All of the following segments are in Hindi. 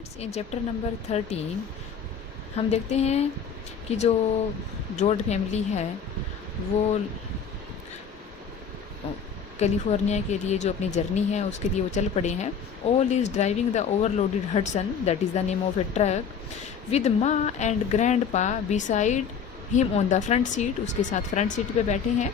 इन चैप्टर नंबर 13 हम देखते हैं कि जो जॉर्ज फैमिली है वो कैलिफोर्निया के लिए जो अपनी जर्नी है उसके लिए वो चल पड़े हैं। Al is driving the overloaded Hudson, that is the name of a truck, with Ma and Grandpa beside him on the front seat, उसके साथ फ्रंट सीट पे बैठे हैं।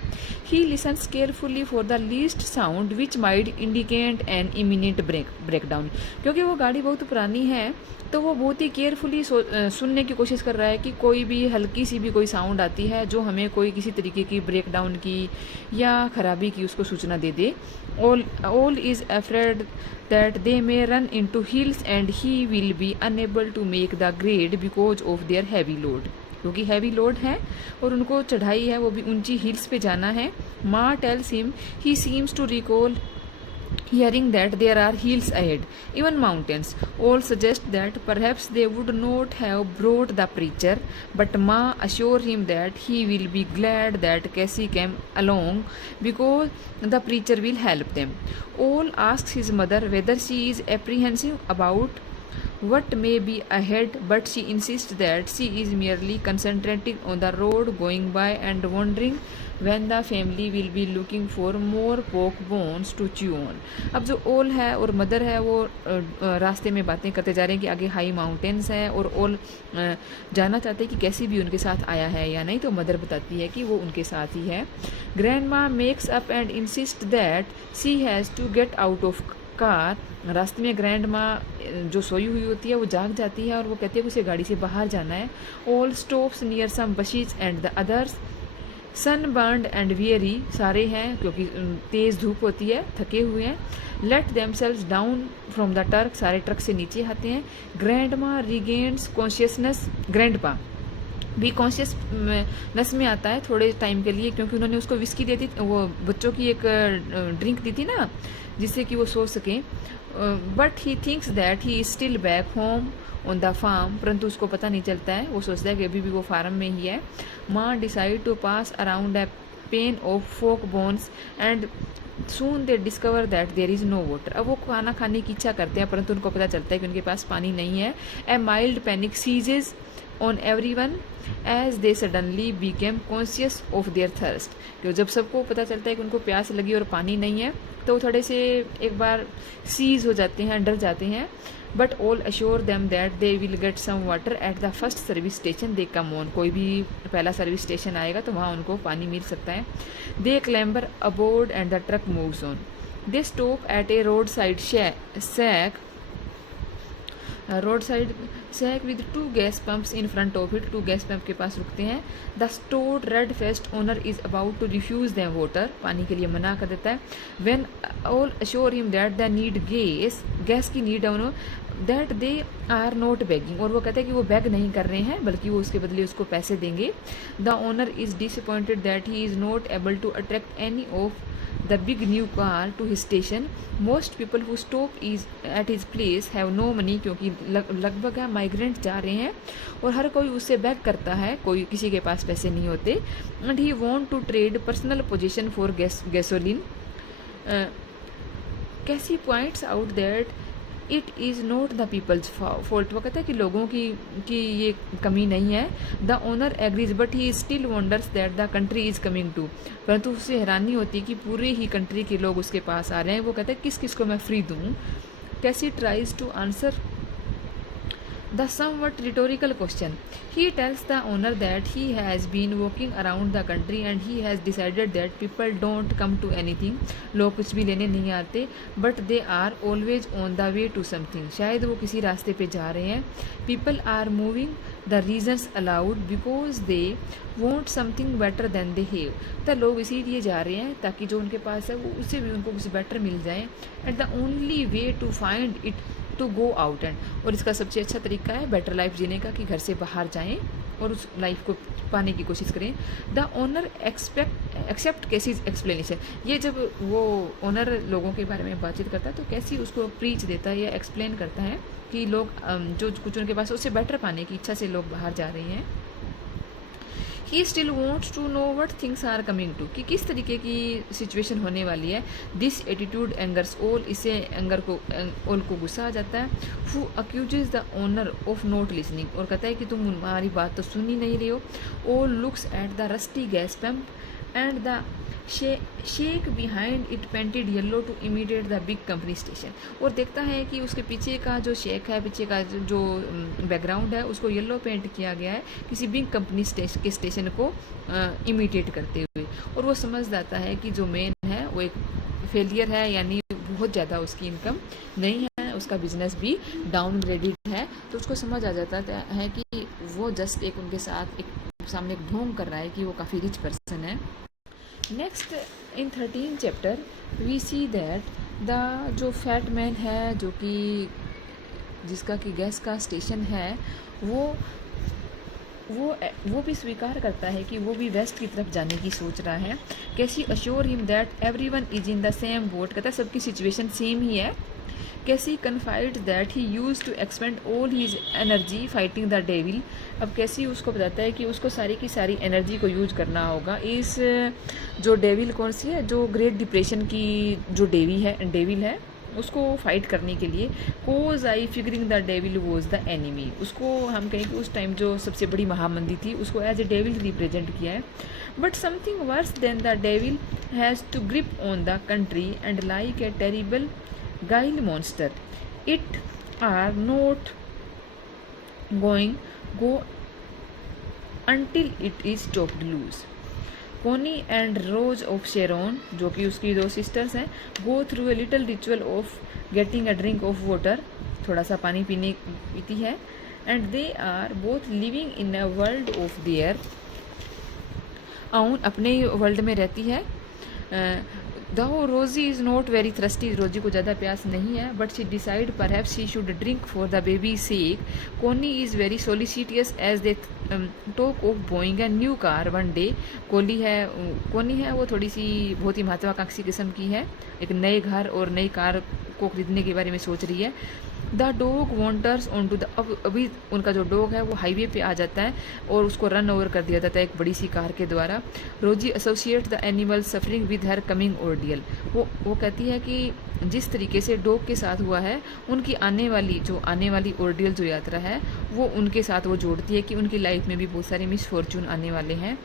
He listens carefully for the least sound which might indicate an imminent breakdown. क्योंकि वो गाड़ी बहुत पुरानी है तो वो बहुत ही केयरफुली सुनने की कोशिश कर रहा है कि कोई भी हल्की सी भी कोई साउंड आती है जो हमें कोई किसी तरीके की ब्रेकडाउन की या खराबी की उसको सूचना दे दे। Al is afraid that they may run into hills and he will be unable to make the grade because of their heavy load, क्योंकि हैवी लोड है और उनको चढ़ाई है, वो भी ऊंची हिल्स पे जाना है। Ma tells him he seems to recall hearing that there are hills ahead, even mountains. All suggest that perhaps they would not have brought the preacher, but Ma assure him that he will be glad that Cassie came along because the preacher will help them. All asks his mother whether she is apprehensive about what may be ahead, but she insists that she is merely concentrating on the road going by and wondering when the family will be looking for more pork bones to chew on. अब जो ओल है और मदर है वो रास्ते में बातें करते जा रहे हैं कि आगे हाई माउंटेन्स हैं, और ओल जानना चाहते हैं कि कैसी भी उनके साथ आया है या नहीं, तो मदर बताती है कि वो उनके साथ ही है। Grandma makes up and insist that she has to get out of car. रास्ते में ग्रैंड माँ जो सोई हुई होती है वो जाग जाती है और वो कहती है कि उसे गाड़ी से बाहर जाना है। Al stops near some bushes and the others, sunburned and weary, सारे हैं क्योंकि तेज़ धूप होती है, थके हुए हैं। Let themselves down from the truck, सारे ट्रक से नीचे आते हैं। ग्रैंड माँ रिगेन्स कॉन्शियसनेस, ग्रैंड पा भी कॉन्शियसनेस में आता है थोड़े टाइम के लिए, क्योंकि उन्होंने उसको विस्की दे दी, वो बच्चों की एक ड्रिंक दी थी ना जिससे कि वो सो सकें। But he thinks that he is still back home on the farm, परंतु उसको पता नहीं चलता है, वो सोचता है कि अभी भी वो फार्म में ही है। Ma decide to pass around a pan of pork bones and soon they discover that there is no water. अब वो खाना खाने की इच्छा करते हैं परंतु उनको पता चलता है कि उनके पास पानी नहीं है। A mild panic seizes on everyone as they suddenly became conscious of their thirst, कि जब सबको पता चलता है कि उनको प्यास लगी और पानी नहीं है तो थोड़े से एक बार सीज हो जाते हैं, डर जाते हैं। But Al assure them that they will get some water at the first service station they come on, कोई भी पहला सर्विस स्टेशन आएगा तो वहाँ उनको पानी मिल सकता है। They clamber aboard and the truck moves on. They stop at a roadside shack, roadside shack with 2 gas pumps in front of it, 2 gas pump के पास रुकते हैं। The store's red faced owner is about to refuse them water, पानी के लिए मना कर देता है। When Al assure him that the need gas की नीड है उन्होंने, that they are not begging, और वो कहते हैं कि वो बैग नहीं कर रहे हैं बल्कि वो उसके बदले उसको पैसे देंगे। The owner is disappointed that he is not able to attract any of the big new car to his station. Most people who stop is at his place have no money, क्योंकि लगभग माइग्रेंट जा रहे हैं और हर कोई उससे बैक करता है, कोई किसी के पास पैसे नहीं होते। And he want to trade personal position for gasoline. Casy points out that it is not the people's fault, वो कहता है कि लोगों की ये कमी नहीं है। The owner agrees but he still wonders that the country is coming to, परंतु उससे हैरानी होती है कि पूरे ही कंट्री के लोग उसके पास आ रहे हैं। वो कहता है किस किस को मैं फ्री दूँ। Casy tries to answer the somewhat rhetorical question. He tells the owner that he has been walking around the country and he has decided that people don't come to anything, लोग कुछ भी लेने नहीं आते, but they are always on the way to something, शायद वो किसी रास्ते पे जा रहे हैं। People are moving the reasons aloud because they want something better than they have, तो लोग इसीलिए जा रहे हैं ताकि जो उनके पास है वो उससे भी उनको कुछ बेटर मिल जाए। And the only way to find it to go out and, और इसका सबसे अच्छा तरीका है बेटर लाइफ जीने का कि घर से बाहर जाएं और उस लाइफ को पाने की कोशिश करें। द ओनर एक्सेप्ट कैसीज एक्सप्लेनेशन, ये जब वो ओनर लोगों के बारे में बातचीत करता है तो कैसी उसको प्रीच देता है या एक्सप्लेन करता है कि लोग जो कुछ उनके पास उससे बेटर पाने की इच्छा से लोग बाहर जा रहे हैं। He still wants to know what things are coming to, कि किस तरीके की सिचुएशन होने वाली है। दिस एटीट्यूड एंगर्स ऑल, इससे एंगर को ऑल को गुस्सा आ जाता है। Who accuses the owner of not listening, और कहता है कि तुम हमारी बात तो सुन ही नहीं रहे हो। Al looks at the rusty gas pump and the shack behind it painted yellow to imitate the big company station, और देखता है कि उसके पीछे का जो शेक है, पीछे का जो बैकग्राउंड है, उसको येलो पेंट किया गया है किसी बिग कंपनी के स्टेशन को इमिटेट करते हुए। और वो समझ जाता है कि जो मेन है वो एक फेलियर है, यानी बहुत ज़्यादा उसकी इनकम नहीं है, उसका बिजनेस भी डाउनग्रेडेड है। तो उसको समझ आ जाता है कि वो जस्ट एक उनके साथ एक सामने एक ढोंग कर रहा है कि वो काफ़ी रिच पर्सन है। Next in 13 chapter we see that the जो फैट मैन है, जो कि जिसका कि गैस का स्टेशन है, वो भी स्वीकार करता है कि वो भी वेस्ट की तरफ जाने की सोच रहा है। Casy assure him that everyone is in the same boat, कहता है सबकी सिचुएशन सेम ही है। Casy confide that he use to expend all his energy fighting the devil, अब कैसी उसको बताता है कि उसको सारी की सारी एनर्जी को यूज करना होगा इस जो डेविल कौन सी है, जो ग्रेट डिप्रेशन की जो डेविल है उसको फाइट करने के लिए। Cause I figuring the devil was the enemy, उसको हम कहें कि उस टाइम जो सबसे बड़ी महामंदी थी उसको एज ए डेविल रिप्रेजेंट किया है। But something worse than the devil has to grip on the country and like a terrible guile monster it are not go until it is chopped loose. Connie and Rose of Sharon, जो कि उसकी दो सिस्टर्स हैं, go through a little ritual of getting a drink of water, थोड़ा सा पानी पीती है। And they are both living in a world of their own, अपने वर्ल्ड में रहती है। दो रोजी इज़ नॉट वेरी थ्रस्टी, रोजी को ज़्यादा प्यास नहीं है, but she decide perhaps she should drink for the baby sake. Connie is very solicitous as they talk of buying a new car one day. Connie है वो थोड़ी सी बहुत ही महत्वाकांक्षी किस्म की है, एक नए घर और नई कार को खरीदने के बारे में सोच रही है। The dog wanders on to the, अब अभी उनका जो डॉग है वो हाईवे पे आ जाता है और उसको रन ओवर कर दिया जाता है एक बड़ी सी कार के द्वारा। रोजी associate the animal suffering with her coming ordeal, वो कहती है कि जिस तरीके से डॉग के साथ हुआ है, उनकी आने वाली ऑर्डियल जो यात्रा है वो उनके साथ वो जोड़ती है कि उनकी लाइफ में भी बहुत सारे मिसफॉर्चून आने वाले हैं।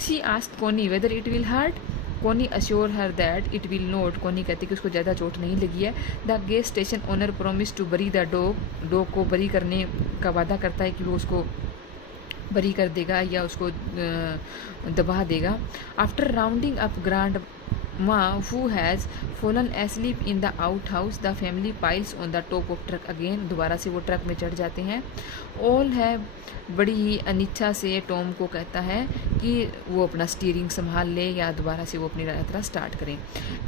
She asked Connie whether it will hurt, Connie assure her that it will not, Connie कहती कि उसको ज़्यादा चोट नहीं लगी है। The gas station owner promise to bury the dog को बरी करने का वादा करता है कि वो उसको बरी कर देगा या उसको दबा देगा। आफ्टर राउंडिंग अप ग्रांड माँ who has fallen asleep in the outhouse, the family piles on the top of truck again, दोबारा से वो ट्रक में चढ़ जाते हैं। ऑल है बड़ी ही अनिच्छा से टॉम को कहता है कि वो अपना स्टीयरिंग संभाल ले या दोबारा से वो अपनी यात्रा स्टार्ट करें।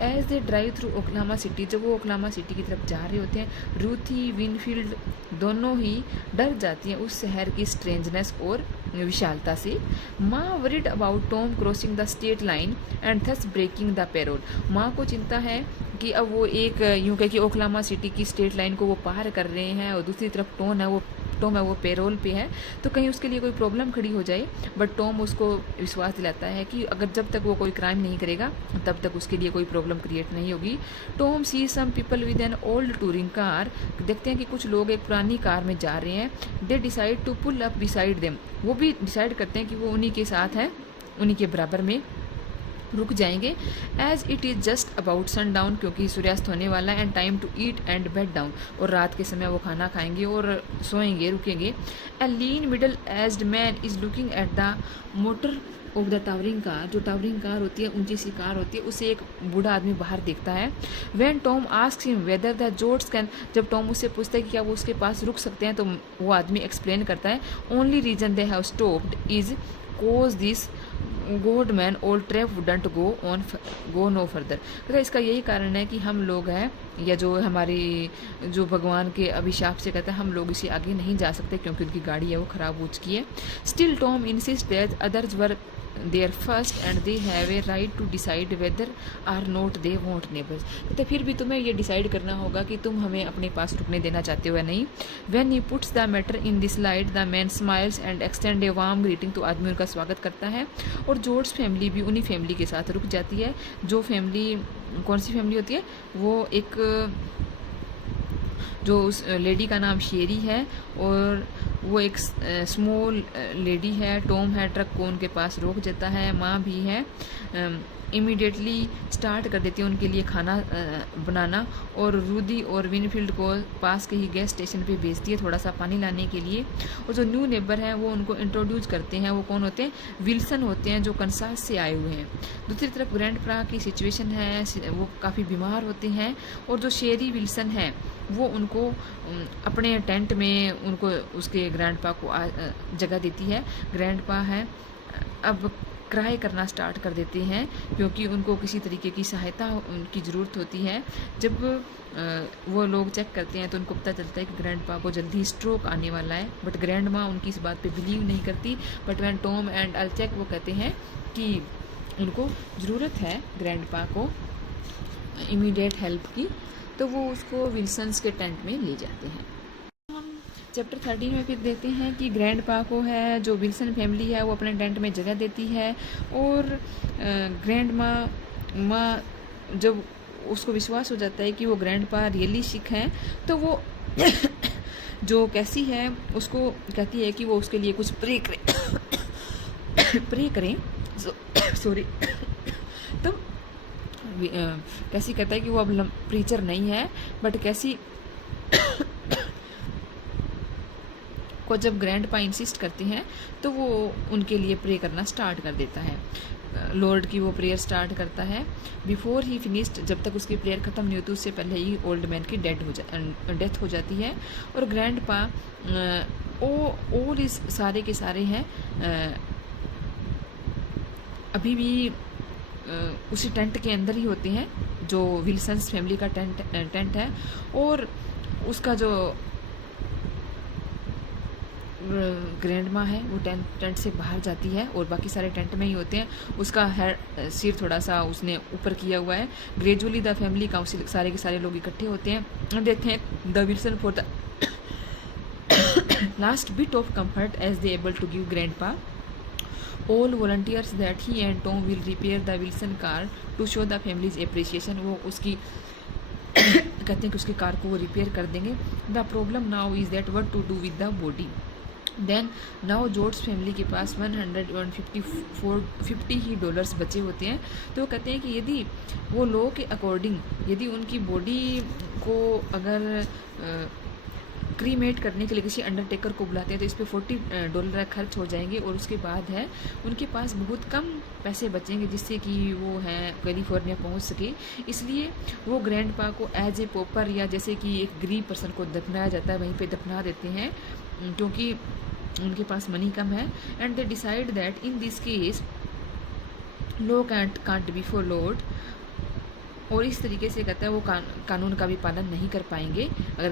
As they drive through Oklahoma City, जब वो ओक्लामा सिटी की तरफ जा रहे होते हैं, रूथी विनफील्ड दोनों ही डर जाती हैं उस शहर की स्ट्रेंजनेस और विशालता से। Ma worried about Tom crossing the state line and thus breaking the parole, Ma को चिंता है कि अब वो एक यूँ कह कि ओक्लामा सिटी की स्टेट लाइन को वो पार कर रहे हैं और दूसरी तरफ टॉम है वो पेरोल पे है, तो कहीं उसके लिए कोई प्रॉब्लम खड़ी हो जाए। बट टॉम उसको विश्वास दिलाता है कि अगर जब तक वो कोई क्राइम नहीं करेगा तब तक उसके लिए कोई प्रॉब्लम क्रिएट नहीं होगी। Tom see some people with an old touring car, देखते हैं कि कुछ लोग एक पुरानी कार में जा रहे हैं। They decide to pull up beside them, वो भी डिसाइड करते हैं कि वो उन्हीं के साथ हैं, उन्हीं के बराबर में रुक जाएंगे। As it is just about sundown, क्योंकि सूर्यास्त होने वाला है। And time to eat and bed down, और रात के समय वो खाना खाएंगे और सोएंगे, रुकेंगे। A lean middle aged man is looking at the motor of the towering car, जो टावरिंग कार होती है, ऊंची सी कार होती है, उसे एक बूढ़ा आदमी बाहर देखता है। When Tom asks him whether the Joads can, जब टॉम उससे पूछता है कि क्या वो उसके पास रुक सकते हैं, तो वो आदमी एक्सप्लेन करता है only reason they have stopped is cause this goddamn old trap wouldn't go no further, तो इसका यही कारण है कि हम लोग हैं या जो हमारे जो भगवान के अभिशाप से कहता है हम लोग इसे आगे नहीं जा सकते क्योंकि उनकी गाड़ी है वो ख़राब हो चुकी है। Still Tom insist that others were there first and they have a right to decide whether or not they want neighbours. तो फिर भी तुम्हें ये डिसाइड करना होगा कि तुम हमें अपने पास रुकने देना चाहते हो या नहीं। When he puts the matter in this light the man smiles and extend a warm greeting. तो आदमी उनका स्वागत करता है और जॉर्ज फैमिली भी उन्हीं फैमिली के साथ रुक जाती है। जो फैमिली कौन सी फैमिली होती है, वो एक जो उस लेडी का नाम शेरी है और वो एक स्मॉल लेडी है। टॉम है ट्रक को उनके पास रोक देता है। माँ भी है, इमीडिएटली स्टार्ट कर देती है उनके लिए खाना बनाना और रूदी और विनफील्ड को पास के ही गैस स्टेशन पे भेजती है थोड़ा सा पानी लाने के लिए। और जो न्यू नेबर हैं वो उनको इंट्रोड्यूस करते हैं। वो कौन होते हैं, विल्सन होते हैं जो कंसास से आए हुए हैं। दूसरी तरफ ग्रैंड प्रा की सिचुएशन है, वो काफ़ी बीमार होते हैं और जो शेरी विल्सन है वो उनको अपने टेंट में उनको उसके ग्रैंड पा को जगह देती है। ग्रैंड पा है अब क्राई करना स्टार्ट कर देते हैं क्योंकि उनको किसी तरीके की सहायता उनकी ज़रूरत होती है। जब वो लोग चेक करते हैं तो उनको पता चलता है कि ग्रैंड पा को जल्दी स्ट्रोक आने वाला है, बट ग्रैंड माँ उनकी इस बात पे बिलीव नहीं करती। बट वैन टॉम एंड अल्चेक वो कहते हैं कि उनको ज़रूरत है ग्रैंड पा को इमीडिएट हेल्प की, तो वो उसको विल्सन्स के टेंट में ले जाते हैं। चैप्टर 13 में फिर देखते हैं कि ग्रैंड पा को है जो विल्सन फैमिली है वो अपने टेंट में जगह देती है और ग्रैंड माँ जब उसको विश्वास हो जाता है कि वो ग्रैंड पा रियली सिक हैं तो वो जो कैसी है उसको कहती है कि वो उसके लिए कुछ प्रे करें सॉरी तो कैसी कहता है कि वो अब प्रीचर नहीं है, बट कैसी को जब ग्रैंड पा इंसिस्ट करते हैं तो वो उनके लिए प्रे करना स्टार्ट कर देता है। लॉर्ड की वो प्रेयर स्टार्ट करता है। बिफोर ही फिनिश्ड, जब तक उसकी प्रेयर ख़त्म नहीं होती उससे पहले ही ओल्ड मैन की डेथ हो जाती है और ग्रैंड पा और इस सारे के सारे हैं अभी भी उसी टेंट के अंदर ही होते हैं जो विल्सन्स फैमिली का टेंट है और उसका जो ग्रैंड माँ है वो टेंट से बाहर जाती है और बाकी सारे टेंट में ही होते हैं। उसका सिर थोड़ा सा उसने ऊपर किया हुआ है। ग्रेजुअली द फैमिली काउंसिल सारे के सारे लोग इकट्ठे होते हैं। देखते हैं the Wilson for the last bit of comfort as they able to give grandpa Al volunteers that he and Tom will repair the Wilson car to show the families appreciation. वो उसकी कहते हैं कि उसकी कार को वो रिपेयर कर देंगे। The problem now is that what to do with the body. Then now George family के पास 150 ही डॉलर्स बचे होते हैं। तो वो कहते हैं कि यदि वो लॉ के अकॉर्डिंग यदि उनकी बॉडी को अगर क्रीमेट करने के लिए किसी अंडरटेकर को बुलाते हैं तो इस पर $40 खर्च हो जाएंगे और उसके बाद है उनके पास बहुत कम पैसे बचेंगे जिससे कि वो हैं कैलिफोर्निया पहुंच सके। इसलिए वो ग्रैंड पा को एज ए पॉपर या जैसे कि एक गरीब पर्सन को दफनाया जाता है वहीं पे दफना देते हैं क्योंकि उनके पास मनी कम है। And they decide that in this case law can't be followed. और इस तरीके से कहता है वो कानून का भी पालन नहीं कर पाएंगे। अगर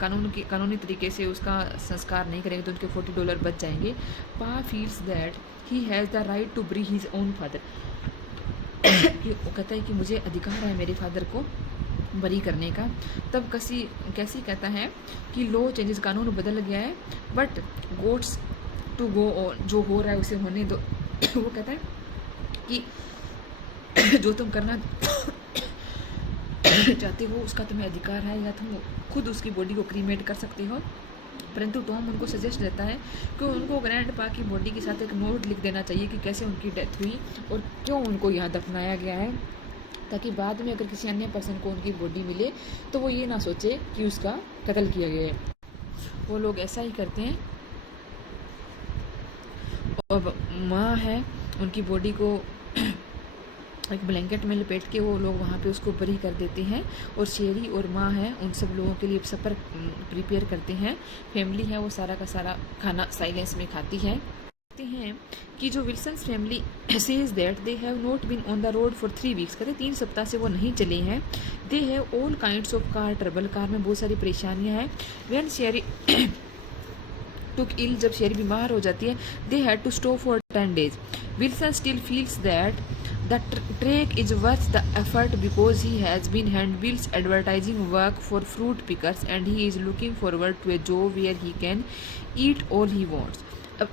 कानूनी तरीके से उसका संस्कार नहीं करेंगे तो उनके $40 बच जाएंगे। Pa feels that he has the right to bury his own father. वो कहता है कि मुझे अधिकार है मेरे फादर को बरी करने का। तब कैसी कहता है कि लॉ चेंजेस, कानून बदल गया है but gots to go on, जो हो रहा है उसे होने दो। वो कहता है कि जो तुम करना चाहते हो उसका तुम्हें अधिकार है या तुम खुद उसकी बॉडी को क्रीमेट कर सकते हो। परंतु टॉम उनको सजेस्ट देता है कि उनको ग्रैंड पा की बॉडी के साथ एक नोट लिख देना चाहिए कि कैसे उनकी डेथ हुई और क्यों उनको यहाँ दफनाया गया है, ताकि बाद में अगर किसी अन्य पर्सन को उनकी बॉडी मिले तो वो ये ना सोचे कि उसका कत्ल किया गया है। वो लोग ऐसा ही करते हैं। और माँ है उनकी बॉडी को एक ब्लैंकेट में लपेट के वो लोग वहाँ पे उसको बरी कर देते हैं और शेरी और माँ है उन सब लोगों के लिए सफ़र प्रिपेयर करते हैं। फैमिली है वो सारा का सारा खाना साइलेंस में खाती है। देखते हैं कि जो Wilsons family says that they have not been on the road for 3 weeks, कहते 3 सप्ताह से वो नहीं चले हैं। They have all kinds of car trouble, car में बहुत सारी परेशानियां हैं। व्हेन शेरी टुक इल, जब शेरी बीमार हो जाती है, they had to stop for 10 days. Wilson still feels that the trek is worth the effort because he has been handbills advertising work for fruit pickers and he is looking forward to a job where he can eat all he wants. अब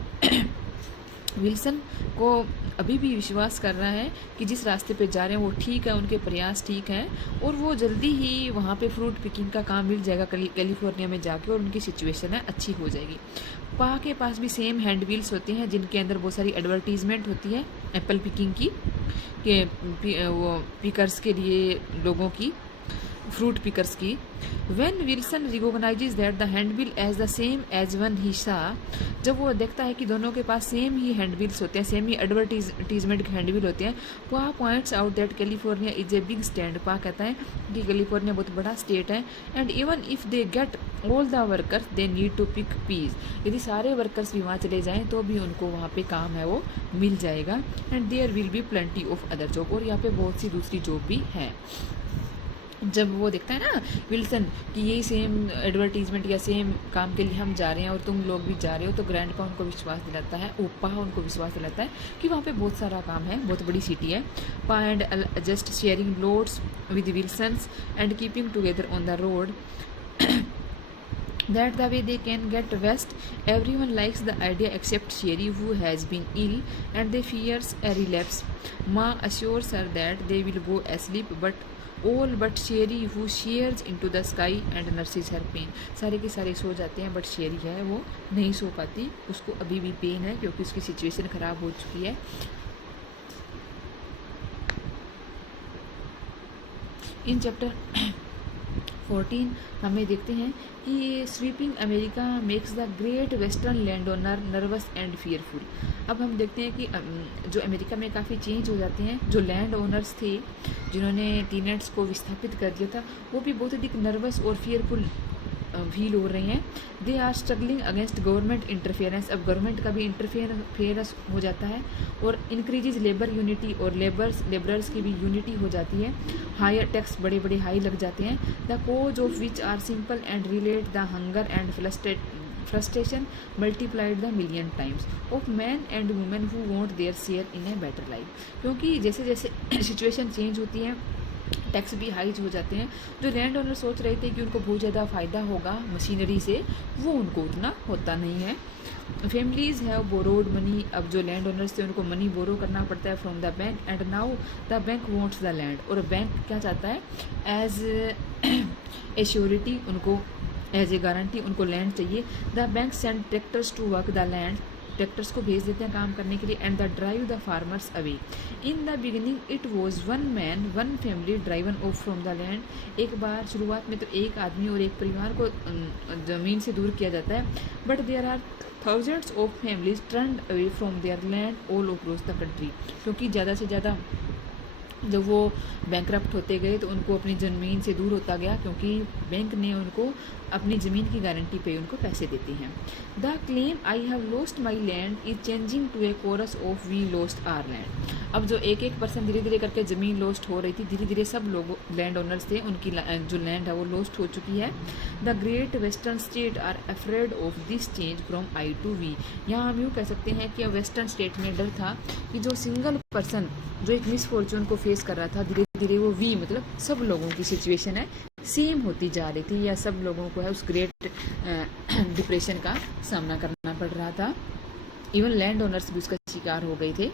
विल्सन को अभी भी विश्वास कर रहा है कि जिस रास्ते पे जा रहे हैं वो ठीक है, उनके प्रयास ठीक हैं और वो जल्दी ही वहाँ पे फ्रूट पिकिंग का काम मिल जाएगा कैलिफोर्निया में जाके और उनकी सिचुएशन है अच्छी हो जाएगी। पा के पास भी सेम हैंड व्हील्स होते हैं जिनके अंदर बहुत सारी एडवर्टीजमेंट होती है एप्पल पिकिंग की, वो पिकर्स के लिए, लोगों की, फ्रूट पिकर्स की। When Wilson recognizes that the handbill as the same as one he saw, जब वो देखता है कि दोनों के पास सेम ही हैंडबिल्स होते हैं, सेम ही एडवर्टीजमेंट के हैंडबिल होते हैं, Pa points out that California is a big state. Pa कहता है कि कैलिफोर्निया बहुत बड़ा स्टेट है and even if they get all the workers they need to pick peas, यदि सारे वर्कर्स भी वहाँ चले जाएँ तो भी उनको वहाँ पे काम है वो मिल जाएगा। And there will be plenty of other job, और यहाँ पे बहुत सी दूसरी जॉब भी है। जब वो देखता है ना विल्सन कि यही सेम एडवर्टीजमेंट या सेम काम के लिए हम जा रहे हैं और तुम लोग भी जा रहे हो, तो ग्रैंडपा उनको विश्वास दिलाता है, ओपा उनको विश्वास दिलाता है कि वहाँ पे बहुत सारा काम है, बहुत बड़ी सिटी है। पा and just sharing loads with Wilson's and keeping together on the road that the way they can get west. Everyone likes the idea except Sherry, who has been ill and they fears a relapse. Ma assures her that they will go asleep but Sherry, who shears into the sky and nurses her pain. सारे के सारे सो जाते हैं बट शेरी है वो नहीं सो पाती, उसको अभी भी पेन है क्योंकि उसकी सिचुएशन ख़राब हो चुकी है। इन चैप्टर 14 हमें देखते हैं कि sweeping America makes the great western land owner nervous and fearful. अब हम देखते हैं कि जो अमेरिका में काफ़ी चेंज हो जाते हैं, जो लैंड ओनर्स थे जिन्होंने टीनेट्स को विस्थापित कर दिया था, वो भी बहुत अधिक नर्वस और फियरफुल फील हो रहे हैं। They are struggling against government interference, अब गवर्नमेंट का भी इंटरफेरेंस हो जाता है और इंक्रीजेज लेबर यूनिटी, और लेबरर्स की भी यूनिटी हो जाती है। हायर टैक्स बड़े बड़े हाई लग जाते हैं। The cause of which are simple and relate the hunger and frustration multiplied the million times of man and women who want their share in a better life. क्योंकि जैसे जैसे सिचुएशन चेंज होती है टैक्स भी हाइज हो जाते हैं। जो लैंड ओनर सोच रहे थे कि उनको बहुत ज़्यादा फ़ायदा होगा मशीनरी से, वो उनको उतना होता नहीं है। फैमिलीज़ हैव बोरोड मनी, अब जो लैंड ओनर्स थे उनको मनी बोरो करना पड़ता है from the bank and now the bank wants the land, और बैंक क्या चाहता है एज ए श्योरिटी, उनको एज ए गारंटी उनको लैंड चाहिए। The bank send tractors to work the land, tractors को भेज देते हैं काम करने के लिए। And the drive the farmers away. In the beginning it was one man one family driven off from the land. एक बार शुरुआत में तो एक आदमी और एक परिवार को ज़मीन से दूर किया जाता है, but there are thousands of families turned away from their land all across the country. क्योंकि ज़्यादा से ज़्यादा जब वो बैंकरप्ट होते गए तो उनको अपनी ज़मीन से दूर होता गया, क्योंकि बैंक ने उनको अपनी ज़मीन की गारंटी पे उनको पैसे देते हैं। The claim I have lost my land is changing to a chorus of we lost our land. अब जो एक एक परसेंट धीरे धीरे करके ज़मीन लॉस्ट हो रही थी, धीरे धीरे सब लोग लैंड ओनर्स थे उनकी जो लैंड है वो लॉस्ट हो चुकी है। The great western state are afraid of this change from I to we. यहाँ हम यूँ कह सकते हैं कि अब वेस्टर्न स्टेट में डर था कि जो सिंगल पर्सन जो एक मिसफॉर्चून को फेस कर रहा था, धीरे धीरे वो वी मतलब सब लोगों की सिचुएशन है सेम होती जा रही थी, या सब लोगों को है उस ग्रेट डिप्रेशन का सामना करना पड़ रहा था। इवन लैंड ओनर्स भी उसका शिकार हो गए थे।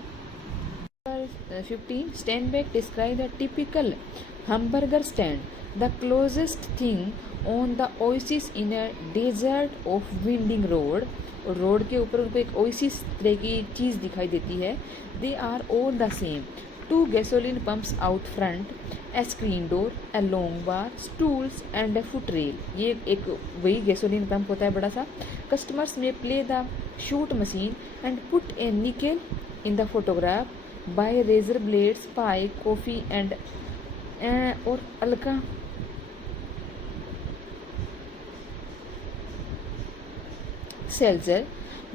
15 Steinbeck described the typical hamburger stand, the closest thing on the oasis in a desert of winding road। और रोड के ऊपर उनको एक ओएसिस तरह की चीज़ दिखाई देती है। They are all the same. 2 gasoline pumps out front, a screen door, a long bar, stools and a foot rail। ये एक वही गैसोलीन पंप होता है बड़ा सा। कस्टमर्स में play the shoot machine and put a nickel in the photograph, buy razor blades, pie, coffee and और Alka Seltzer.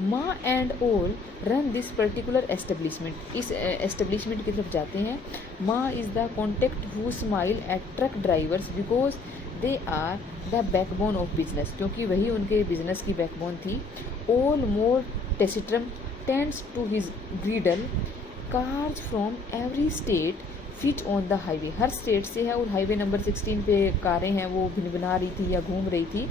Ma and Al run this particular establishment, इस एस्टेब्लिशमेंट की तरफ जाते हैं। Ma is the contact who smile at truck drivers because they are the backbone of business, क्योंकि वही उनके बिजनेस की बैकबोन थी। Al more taciturn tends to his griddle, cars from every state fit on the highway, her state से है और हाईवे नंबर 16 पे कारें हैं वो भिनभिना रही थी या घूम रही थी।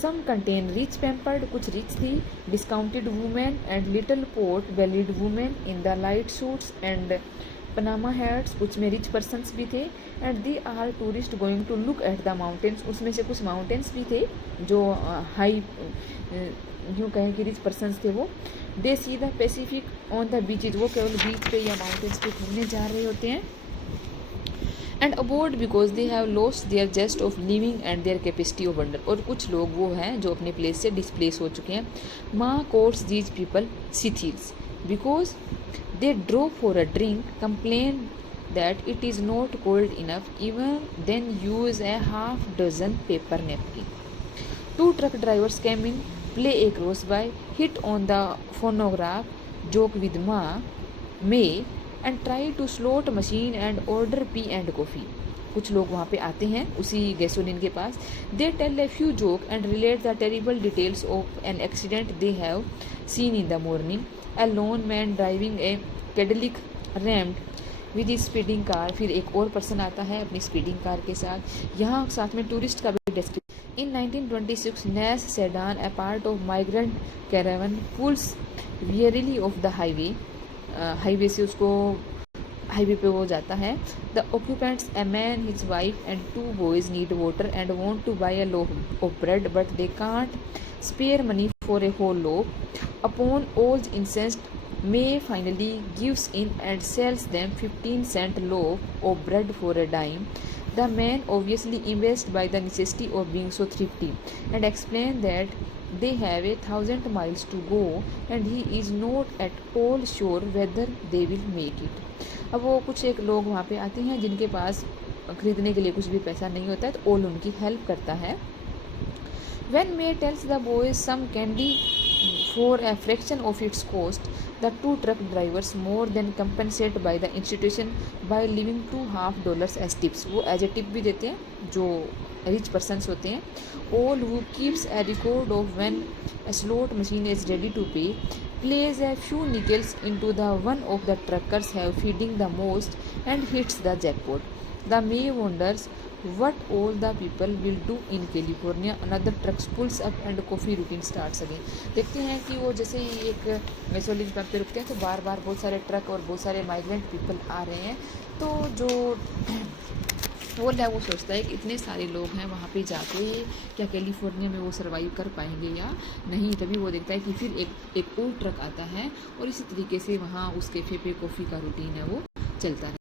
सम कंटेन रिच पैम्पर्ड, कुछ रिच थी, discounted women and little pot bellied women in the light suits and Panama hats, कुछ में रिच पर्सनस भी थे। And they are tourist going to look at the mountains, उसमें से कुछ माउंटेन्स भी थे जो हाई यूँ कहें कि रिच पर्सनस थे वो। They see the Pacific on the beaches, वो केवल बीच पे या माउंटेन्स पे घूमने जा रहे होते हैं। And aboard because they have lost their zest of living and their capacity of wonder, और कुछ लोग वो हैं जो अपने प्लेस से डिस्प्लेस हो चुके हैं। माँ कोर्ट्स दीज पीपल सिथिल्स because they drove for a drink, complained that it is not cold enough, even then use a half dozen paper napkin. Two truck drivers came in, play a crossby, hit on the phonograph, joke with May, and try to slot machine and order tea and coffee. कुछ लोग वहाँ पे आते हैं उसी गैसोलिन के पास। They tell a few joke and relate the terrible details of an accident they have seen in the morning. A lone man driving a Cadillac rammed with speeding car, फिर एक और पर्सन आता है अपनी स्पीडिंग कार के साथ। यहाँ साथ में टूरिस्ट का भी description. In 1926 Nash sedan a part of migrant caravan pulls wearily off the highway, highway से उसको हाईवे पे वो जाता है। The occupants a man his wife and 2 boys need water and want to buy a loaf of bread but they can't spare money for a whole loaf. Upon all incensed, May finally gives in and sells them 15-cent loaf of bread for a dime. The man, obviously impressed by the necessity of being so thrifty, and explains that they have 1,000 miles to go and he is not at all sure whether they will make it. अब वो कुछ एक लोग वहाँ पे आते हैं जिनके पास खरीदने के लिए कुछ भी पैसा नहीं होता है, तो ओल उनकी हेल्प करता है। When May tells the boys some candy for a fraction of its cost, the 2 truck drivers more than compensate by the institution by leaving $2.50 as tips. वो एज ए टिप भी देते हैं जो रिच पर्सनस होते हैं। All who keeps a record of when a slot machine is ready to pay, plays a few nickels into the one of the truckers have feeding the most and hits the jackpot. The May wonders what all the people will do in California. Another truck pulls up and coffee routine starts again. देखते हैं कि वो जैसे ही एक गैसोलीन पंप पे रुकते हैं तो बार बार बहुत सारे ट्रक और बहुत सारे माइग्रेंट पीपल आ रहे हैं। तो जो वो है वो सोचता है कि इतने सारे लोग हैं वहाँ पे जाके क्या कैलिफोर्निया में वो सर्वाइव कर पाएंगे या नहीं। तभी वो देखता है कि फिर एक और ट्रक आता है और इसी तरीके से वहाँ उस कैफ़े पे कॉफ़ी का रूटीन है वो चलता है।